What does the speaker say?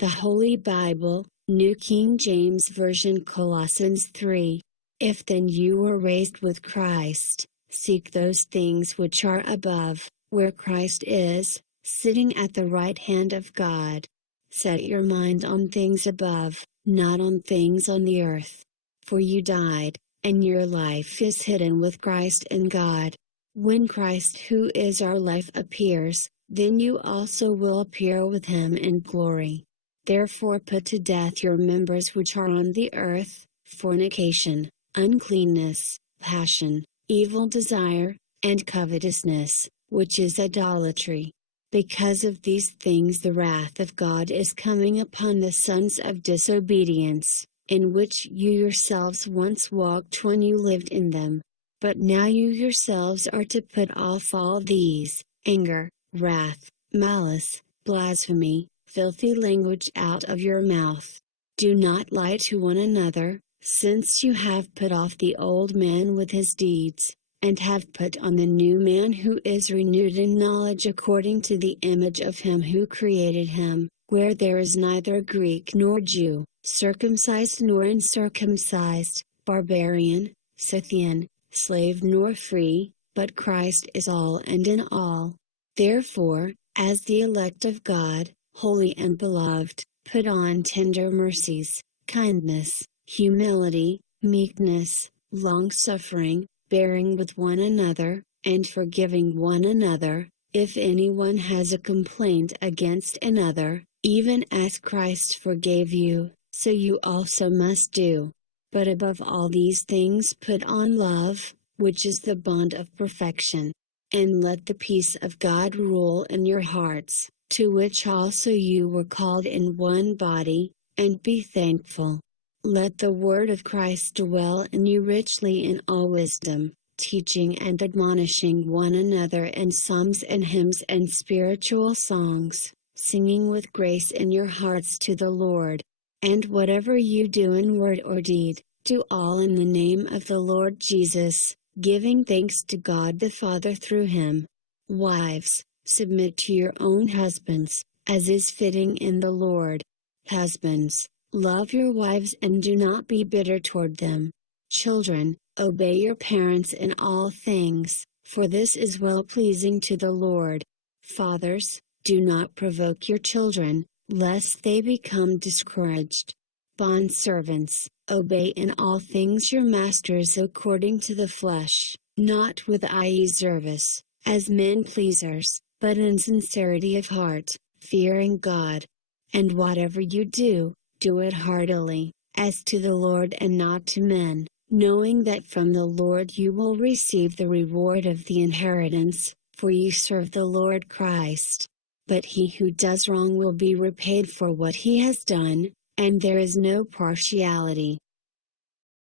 The Holy Bible, New King James Version, Colossians 3. If then you were raised with Christ, seek those things which are above, where Christ is, sitting at the right hand of God. Set your mind on things above, not on things on the earth. For you died, and your life is hidden with Christ in God. When Christ, who is our life, appears, then you also will appear with him in glory. Therefore put to death your members which are on the earth, fornication, uncleanness, passion, evil desire, and covetousness, which is idolatry. Because of these things the wrath of God is coming upon the sons of disobedience, in which you yourselves once walked when you lived in them. But now you yourselves are to put off all these: anger, wrath, malice, blasphemy, filthy language out of your mouth. Do not lie to one another, since you have put off the old man with his deeds, and have put on the new man, who is renewed in knowledge according to the image of him who created him, where there is neither Greek nor Jew, circumcised nor uncircumcised, barbarian, Scythian, slave nor free, but Christ is all and in all. Therefore, as the elect of God, holy and beloved, put on tender mercies, kindness, humility, meekness, long-suffering, bearing with one another, and forgiving one another, if anyone has a complaint against another, even as Christ forgave you, so you also must do. But above all these things put on love, which is the bond of perfection. And let the peace of God rule in your hearts, to which also you were called in one body, and be thankful. Let the word of Christ dwell in you richly in all wisdom, teaching and admonishing one another in psalms and hymns and spiritual songs, singing with grace in your hearts to the Lord. And whatever you do in word or deed, do all in the name of the Lord Jesus, giving thanks to God the Father through him. Wives, submit to your own husbands, as is fitting in the Lord. Husbands, love your wives and do not be bitter toward them. Children, obey your parents in all things, for this is well-pleasing to the Lord. Fathers, do not provoke your children, lest they become discouraged. Bondservants, obey in all things your masters according to the flesh, not with eye service, as men-pleasers, but in sincerity of heart, fearing God. And whatever you do, do it heartily, as to the Lord and not to men, knowing that from the Lord you will receive the reward of the inheritance, for you serve the Lord Christ. But he who does wrong will be repaid for what he has done, and there is no partiality.